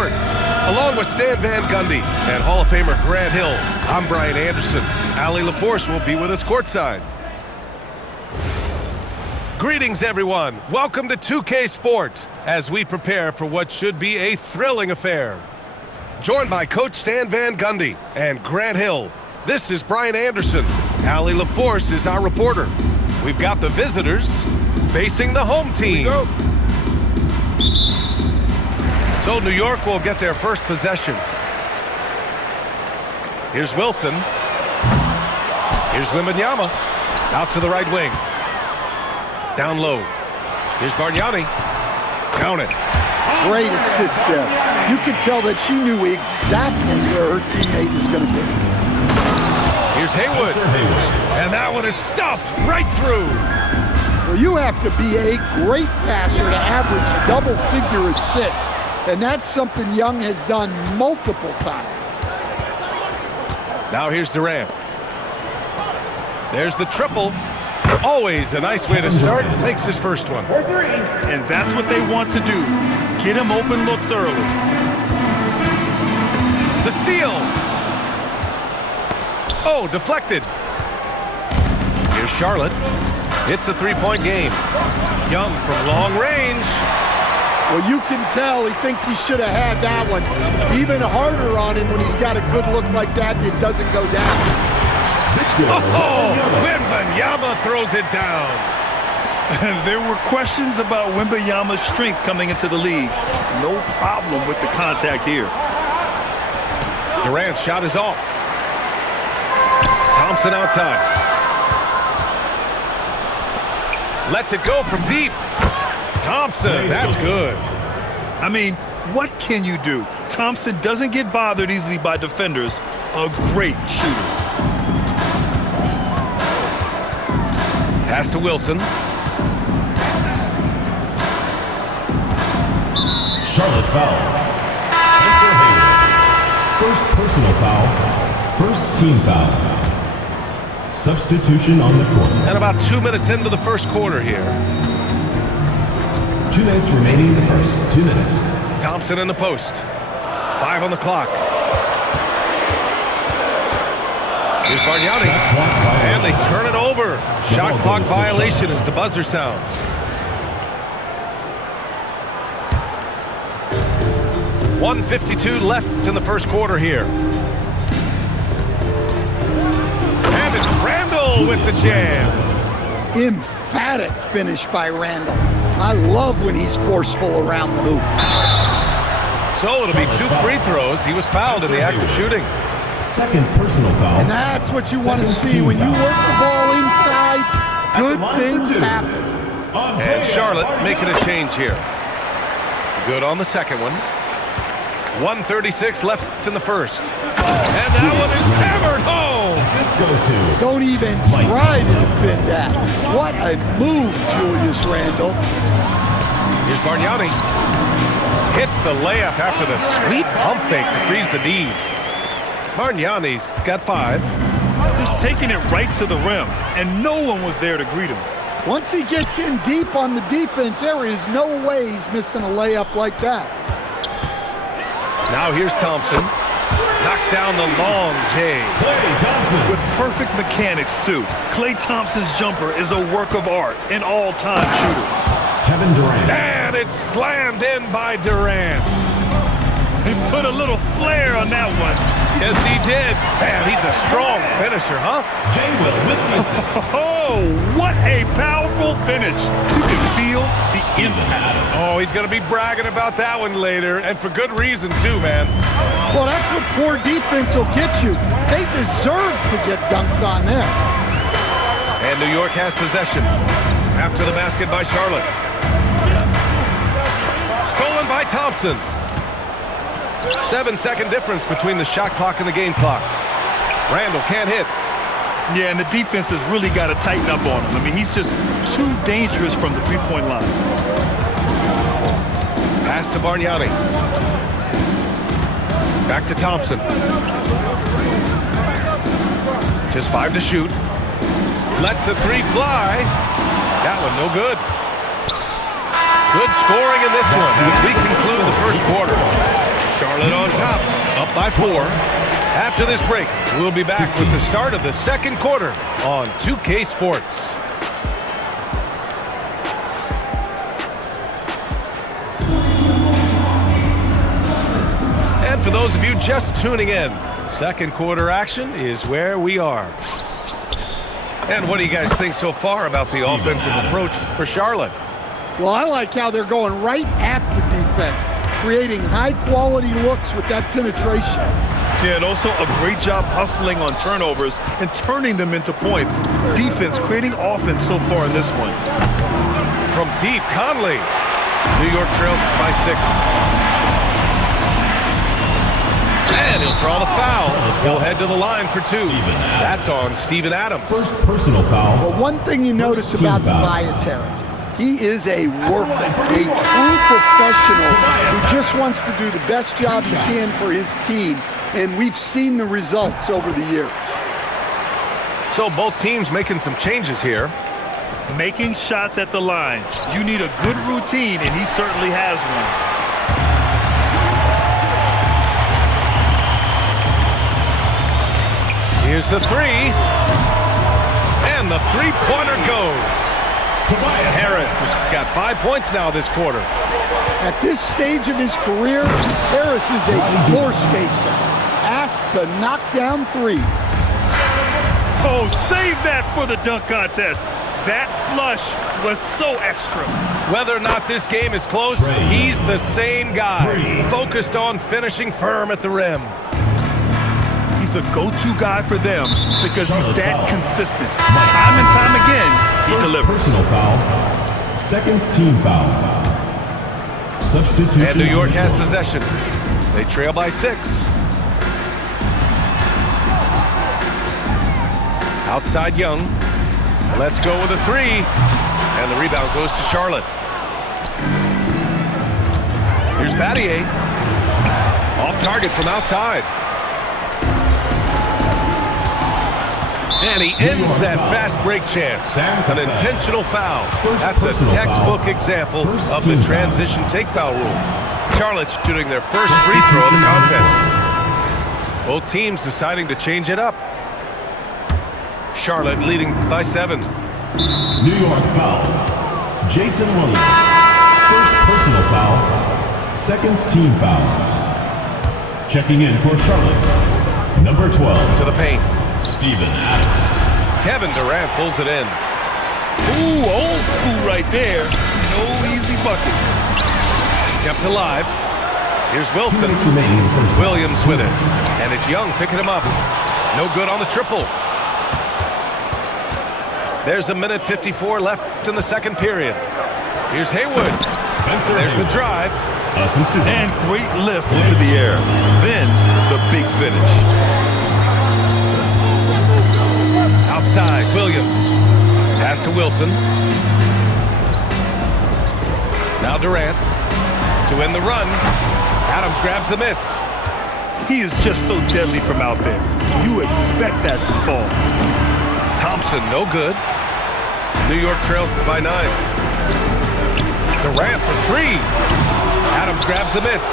Sports. Along with Stan Van Gundy and Hall of Famer Grant Hill, I'm Brian Anderson. Allie LaForce will be with us courtside. Greetings, everyone. Welcome to 2K Sports as we prepare for what should be a thrilling affair. Joined by Coach Stan Van Gundy and Grant Hill, this is Brian Anderson. Allie LaForce is our reporter. We've got the visitors facing the home team. So New York will get their first possession. Here's Wilson. Here's Wembanyama. Out to the right wing. Down low. Here's Bargnani. Count it. Great assist there. You could tell that she knew exactly where her teammate was going to be. Here's Haywood. And that one is stuffed right through. Well, you have to be a great passer to average double-figure assists. And that's something Young has done multiple times. Now here's Durant. There's the triple. Always a nice way to start. Takes his first one. And that's what they want to do. Get him open looks early. The steal. Oh, deflected. Here's Charlotte. It's a three-point game. Young from long range. Well, you can tell he thinks he should have had that one. Even harder on him when he's got a good look like that and it doesn't go down. Oh, Wembanyama throws it down. There were questions about Wembanyama's strength coming into the league. No problem with the contact here. Durant's shot is off. Thompson outside. Lets it go from deep. Thompson, that's good. I mean, what can you do? Thompson doesn't get bothered easily by defenders. A great shooter. Pass to Wilson. Charlotte foul. Spencer Haywood. First personal foul. First team foul. Substitution on the court. And about 2 minutes into the first quarter here. 2 minutes remaining in the first. 2 minutes. Thompson in the post. 5 on the clock. Here's Bargnani. And they turn it over. Shot clock violation as the buzzer sounds. .152 left in the first quarter here. And it's Randall with the jam. Emphatic finish by Randall. I love when he's forceful around the hoop. So it'll be 2 free throws. He was fouled in the act of shooting. Second personal foul. And that's what you want to see when you work the ball inside. Good things happen. And Charlotte making a change here. Good on the second one. 1:36 left in the first. And that one is hammered home. Assist goes to. Don't even try to defend that. What a move, Julius Randle. Here's Bargnani. Hits the layup after the sweet pump fake to freeze the D. Bargnani's got 5. Just taking it right to the rim, and no one was there to greet him. Once he gets in deep on the defense, there is no way he's missing a layup like that. Now here's Thompson. Knocks down the long J. Klay Thompson. With perfect mechanics, too. Klay Thompson's jumper is a work of art, an all-time shooter. Kevin Durant. And it's slammed in by Durant. He put a little flair on that one. Yes, he did. Man, he's a strong finisher, huh? Jay Will with the assist. Oh, what a powerful finish. You can feel the impact. Oh, he's going to be bragging about that one later, and for good reason, too, man. Well, that's what poor defense will get you. They deserve to get dunked on there. And New York has possession. After the basket by Charlotte. Stolen by Thompson. 7-second difference between the shot clock and the game clock. Randall can't hit. Yeah, and the defense has really got to tighten up on him. I mean, he's just too dangerous from the three-point line. Pass to Bargnani. Back to Thompson. Just 5 to shoot. Lets the 3 fly. That one no good. Good scoring in this one as we conclude the first quarter. Up by 4. After this break, we'll be back with the start of the second quarter on 2K Sports. And for those of you just tuning in, second quarter action is where we are. And what do you guys think so far about the offensive approach for Charlotte? Well, I like how they're going right at the defense, creating high-quality looks with that penetration. Yeah, and also a great job hustling on turnovers and turning them into points. Defense creating offense so far in this one. From deep, Conley. New York trails by 6. And he'll draw the foul. He'll head to the line for 2. That's on Steven Adams. First personal foul. But one thing you notice about Tobias Harris, he is a worker, a true professional who just wants to do the best job he can for his team, and we've seen the results over the years. So both teams making some changes here. Making shots at the line. You need a good routine, and he certainly has one. Here's the 3. And the three-pointer goes. Harris has got 5 points now this quarter. At this stage of his career, Harris is a floor spacer, asked to knock down threes. Oh, save that for the dunk contest. That flush was so extra. Whether or not this game is close, he's the same guy, focused on finishing firm at the rim. He's a go-to guy for them because he's that consistent. Time and time again, he delivers. Personal foul. Second team foul. Substitution. And New York has possession. They trail by 6. Outside Young. Let's go with a 3. And the rebound goes to Charlotte. Here's Battier. Off target from outside. And he ends that fast break chance. An intentional foul. That's a textbook example of the transition take foul rule. Charlotte's shooting their first free throw of the contest. Both teams deciding to change it up. Charlotte leading by 7. New York foul. Jason Williams. First personal foul. Second team foul. Checking in for Charlotte. Number 12. To the paint. Steven Adams. Kevin Durant pulls it in. Ooh, old school right there. No easy buckets. Kept alive. Here's Wilson. Williams with it. And it's Young picking him up. No good on the triple. There's a minute 54 left in the second period. Here's Haywood. There's the drive. And great lift into the air. Then the big finish. Outside, Williams. Pass to Wilson. Now Durant. To end the run. Adams grabs the miss. He is just so deadly from out there. You expect that to fall. Thompson, no good. New York trails by 9. Durant for 3. Adams grabs the miss.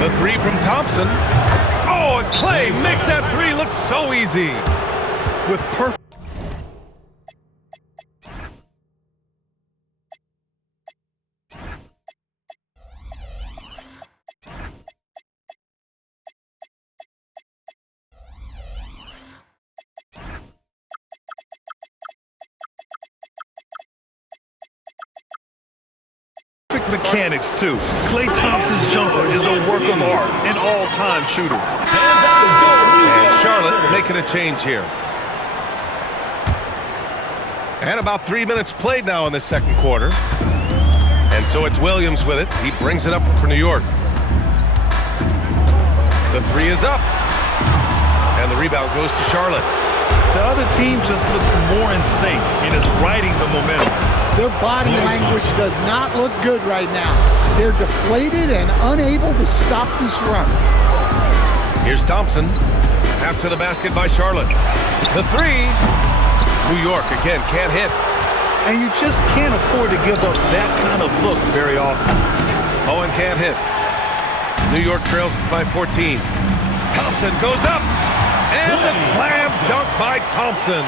The 3 from Thompson. Oh, and Clay makes that 3 look so easy. With perfect. Mechanics too. Klay Thompson's jumper is a work of art, an all-time shooter. And Charlotte making a change here. And about 3 minutes played now in the second quarter. And so it's Williams with it. He brings it up for New York. The 3 is up. And the rebound goes to Charlotte. The other team just looks more in sync and is riding the momentum. Their body language does not look good right now. They're deflated and unable to stop this run. Here's Thompson. After the basket by Charlotte. The 3. New York again can't hit. And you just can't afford to give up that kind of look very often. Owen can't hit. New York trails by 14. Thompson goes up, and the slam dunk by Thompson.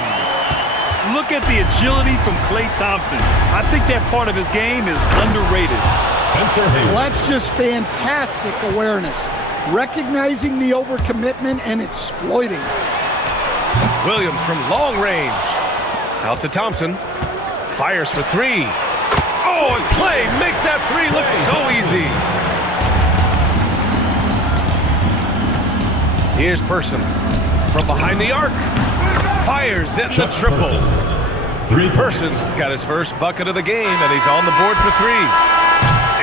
Look at the agility from Klay Thompson. I think that part of his game is underrated. Spencer Haywood. Well, that's just fantastic awareness. Recognizing the overcommitment and exploiting it. Williams from long range. Out to Thompson. Fires for three. Oh, and Klay makes that three look so easy. Here's Person from behind the arc. Fires in the triple. Person's got his first bucket of the game, and he's on the board for three.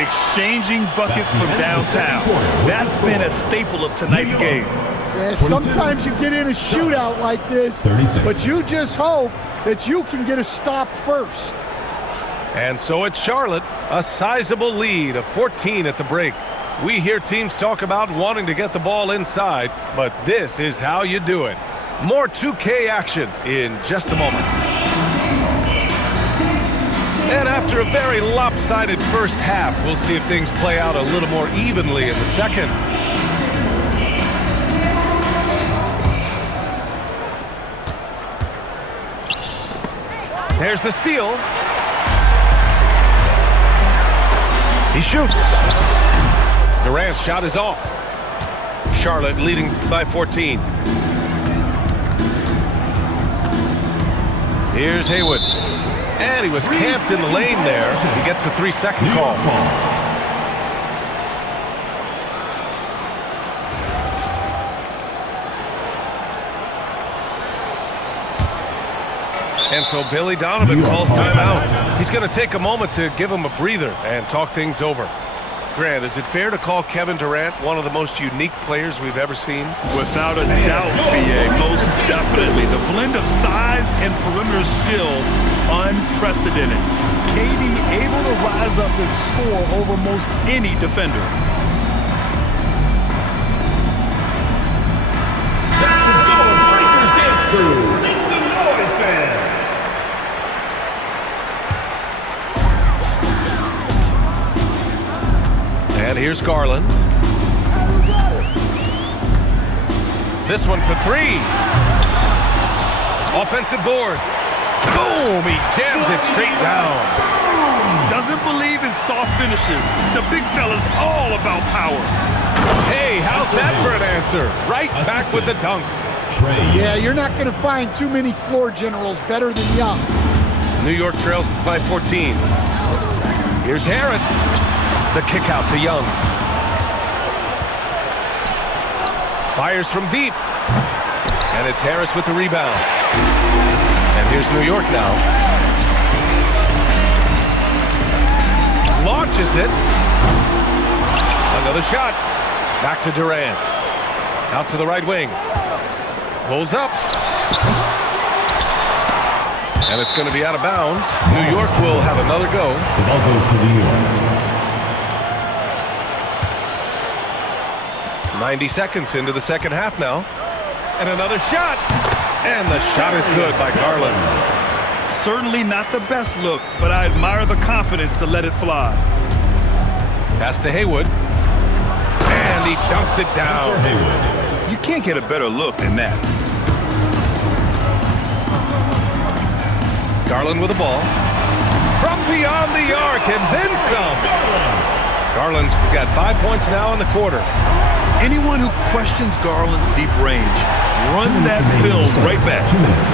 Exchanging buckets from downtown. That's been a staple of tonight's game. Yeah, sometimes you get in a shootout like this, 36. but you just hope that you can get a stop first. And so it's Charlotte, a sizable lead of 14 at the break. We hear teams talk about wanting to get the ball inside, but this is how you do it. More 2K action in just a moment. And after a very lopsided first half, we'll see if things play out a little more evenly in the second. There's the steal. He shoots. Durant's shot is off. Charlotte leading by 14. Here's Haywood. And he was camped in the lane there. He gets a 3-second call. And so Billy Donovan calls timeout. He's going to take a moment to give him a breather and talk things over. Grant, is it fair to call Kevin Durant one of the most unique players we've ever seen? Without a doubt, BA, most definitely. The blend of size and perimeter skill, unprecedented. KD able to rise up and score over most any defender. Make some noise, fans. And here's Garland. This one for three. Offensive board. Boom! He jams it straight down. Doesn't believe in soft finishes. The big fella's all about power. Hey, how's that for an answer? Right back with the dunk. Yeah, you're not going to find too many floor generals better than Young. New York trails by 14. Here's Harris. The kick out to Young. Fires from deep. And it's Harris with the rebound. And here's New York now. Launches it. Another shot. Back to Durant. Out to the right wing. Pulls up. And it's going to be out of bounds. New York will have another go. The ball goes to New York. 90 seconds into the second half now. And another shot. And the shot is good by Garland. Certainly not the best look, but I admire the confidence to let it fly. Pass to Haywood. And he dunks it down. You can't get a better look than that. Garland with the ball. From beyond the arc and then some. Garland's got 5 points now in the quarter. Anyone who questions Garland's deep range, run that film right back. 2 minutes.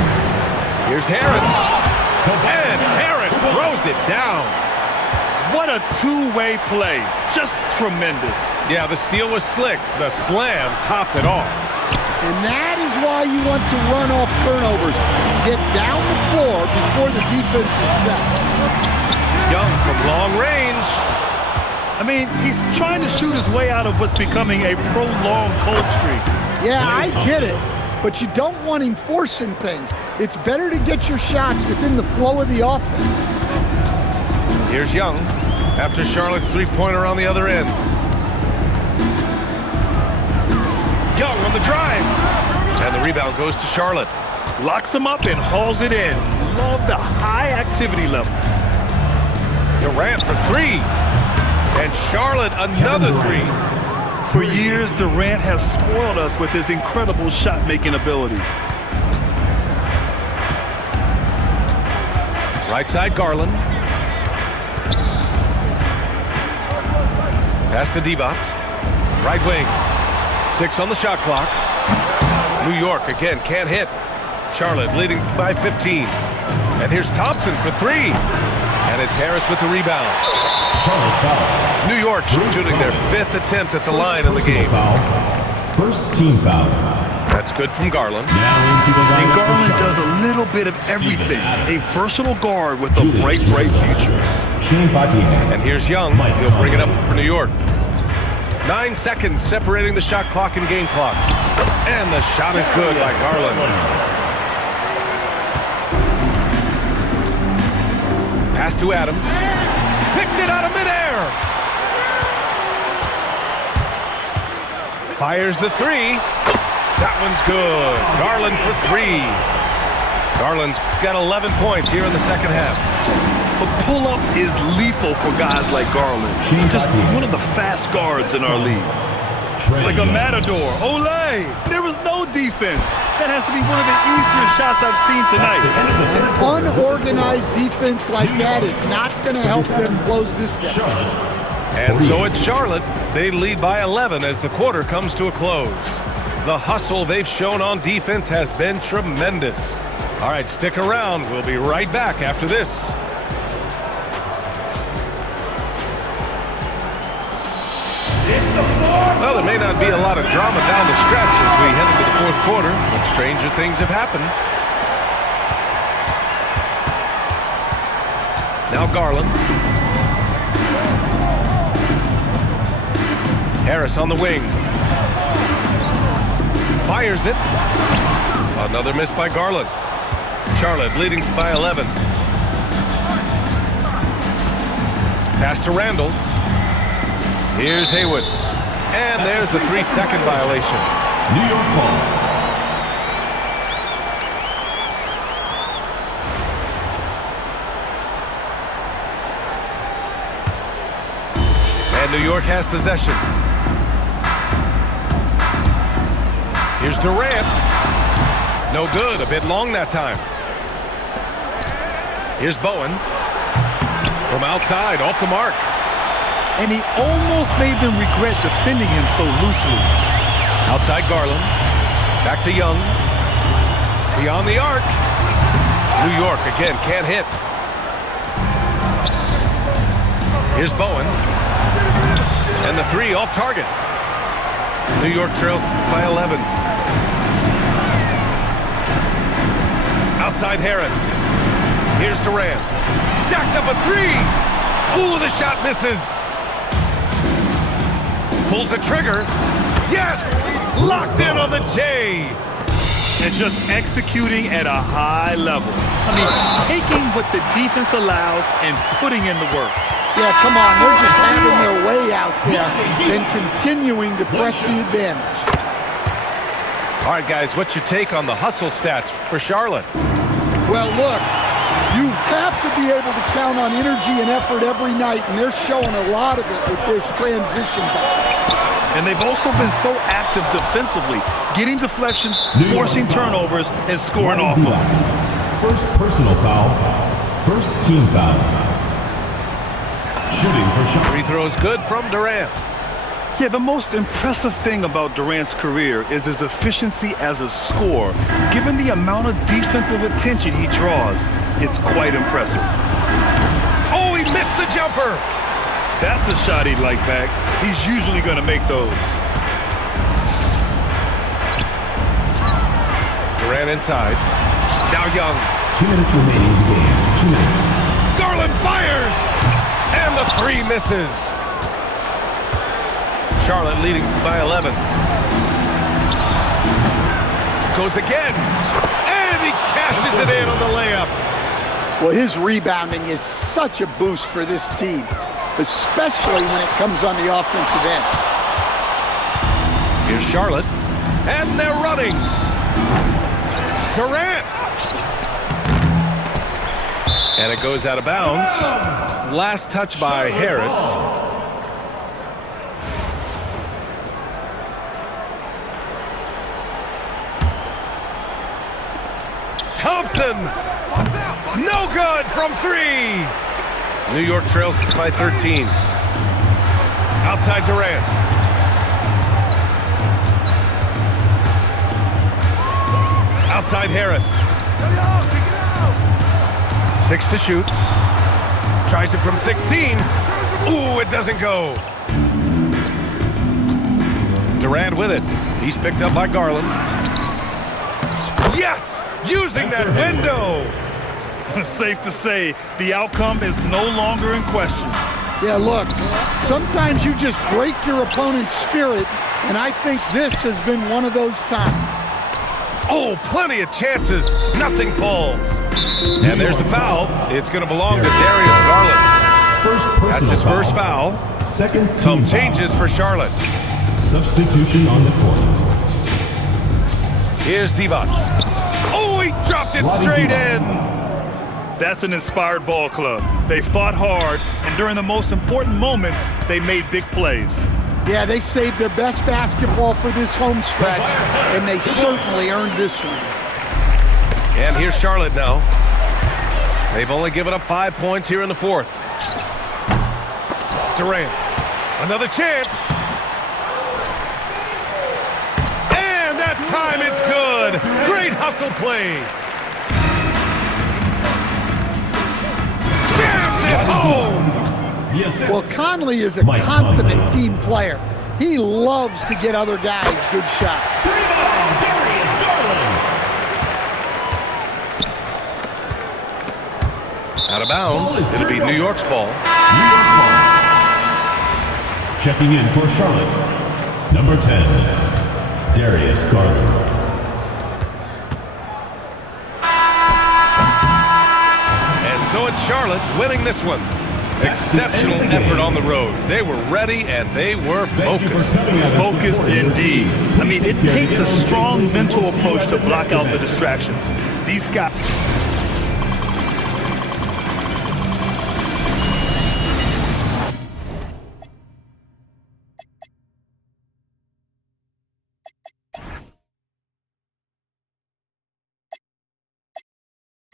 Here's Harris. And Harris throws it down. What a two-way play. Just tremendous. Yeah, the steal was slick. The slam topped it off. And that is why you want to run off turnovers. Get down the floor before the defense is set. Young from long range. I mean, he's trying to shoot his way out of what's becoming a prolonged cold streak. Yeah, I get it. But you don't want him forcing things. It's better to get your shots within the flow of the offense. Here's Young after Charlotte's three-pointer on the other end. Young on the drive. And the rebound goes to Charlotte. Locks him up and hauls it in. Love the high activity level. Durant for three. And Charlotte another three. For years, Durant has spoiled us with his incredible shot-making ability. Right side, Garland. Pass to Divac. Right wing. 6 on the shot clock. New York again can't hit. Charlotte leading by 15. And here's Thompson for 3. And it's Harris with the rebound. Charlotte's foul. New York shooting their 5th attempt at the line in the game. Foul. First team foul. That's good from Garland. Now into the line. And Garland does a little bit of everything. A versatile guard with a bright future. And here's Young. He'll bring it up for New York. 9 seconds separating the shot clock and game clock. And the shot is good by Garland. Pass to Adams. Picked it out of midair. Fires the 3. That one's good. Garland for 3. Garland's got 11 points here in the second half. The pull-up is lethal for guys like Garland. Just one of the fast guards in our league. Like a matador. Olay! There was no defense. That has to be one of the easier shots I've seen tonight. An unorganized defense like that is not going to help them close this down. And so it's Charlotte. They lead by 11 as the quarter comes to a close. The hustle they've shown on defense has been tremendous. All right, stick around. We'll be right back after this. Well, there may not be a lot of drama down the stretch as we head into the fourth quarter, but stranger things have happened. Now Garland. Harris on the wing. Fires it. Another miss by Garland. Charlotte leading by 11. Pass to Randall. Here's Haywood. And there's the 3-second violation. New York ball. And New York has possession. Here's Durant. No good. A bit long that time. Here's Bowen. From outside, off the mark. And he almost made them regret defending him so loosely. Outside Garland. Back to Young. Beyond the arc. New York again can't hit. Here's Bowen. And the 3 off target. New York trails by 11. Outside Harris. Here's Durant. Jacks up a 3. Ooh, the shot misses. Pulls the trigger. Yes! Locked in on the J. And just executing at a high level. I mean, taking what the defense allows and putting in the work. Yeah, come on. They're just having their way out there and continuing to press the advantage. All right, guys, what's your take on the hustle stats for Charlotte? Well, look, you have to be able to count on energy and effort every night, and they're showing a lot of it with their transition back. And they've also been so active defensively, getting deflections, forcing turnovers, and scoring off them. First personal foul. First team foul. Shooting for shot. Free throws good from Durant. Yeah, the most impressive thing about Durant's career is his efficiency as a scorer. Given the amount of defensive attention he draws, it's quite impressive. Oh, he missed the jumper. That's a shot he'd like back. He's usually going to make those. Durant inside. Now Young. 2 minutes remaining in the game. 2 minutes. Garland fires! And the 3 misses. Charlotte leading by 11. Goes again. And he cashes it in on the layup. Well, his rebounding is such a boost for this team, especially when it comes on the offensive end. Here's Charlotte. And they're running. Durant. And it goes out of bounds. Last touch by Harris. Thompson. No good from 3. New York trails by 13. Outside Durant. Outside Harris. 6 to shoot. Tries it from 16. Ooh, it doesn't go. Durant with it. He's picked up by Garland. Yes! Using that window! Safe to say, the outcome is no longer in question. Yeah, look, sometimes you just break your opponent's spirit, and I think this has been one of those times. Oh, plenty of chances. Nothing falls. And there's the foul. It's going to belong to Darius Garland. That's his first foul. Second Some changes for Charlotte. Substitution on the court. Here's Divac. Oh, he dropped it straight in. That's an inspired ball club. They fought hard, and during the most important moments, they made big plays. Yeah, they saved their best basketball for this home stretch, and they certainly earned this one. And here's Charlotte now. They've only given up 5 points here in the fourth. Durant. Another chance. And that time it's good. Great hustle play. Jams it home. Yes. Well, Conley is a consummate team player. He loves to get other guys good shots. Darius Garland. Out of bounds. It'll be New York's ball. New York ball. Checking in for Charlotte. Number 10, Darius Garland. And so it's Charlotte winning this one. Exceptional effort on the road. They were ready and they were focused. Focused indeed. I mean, it takes a strong mental approach to block out the distractions. These guys...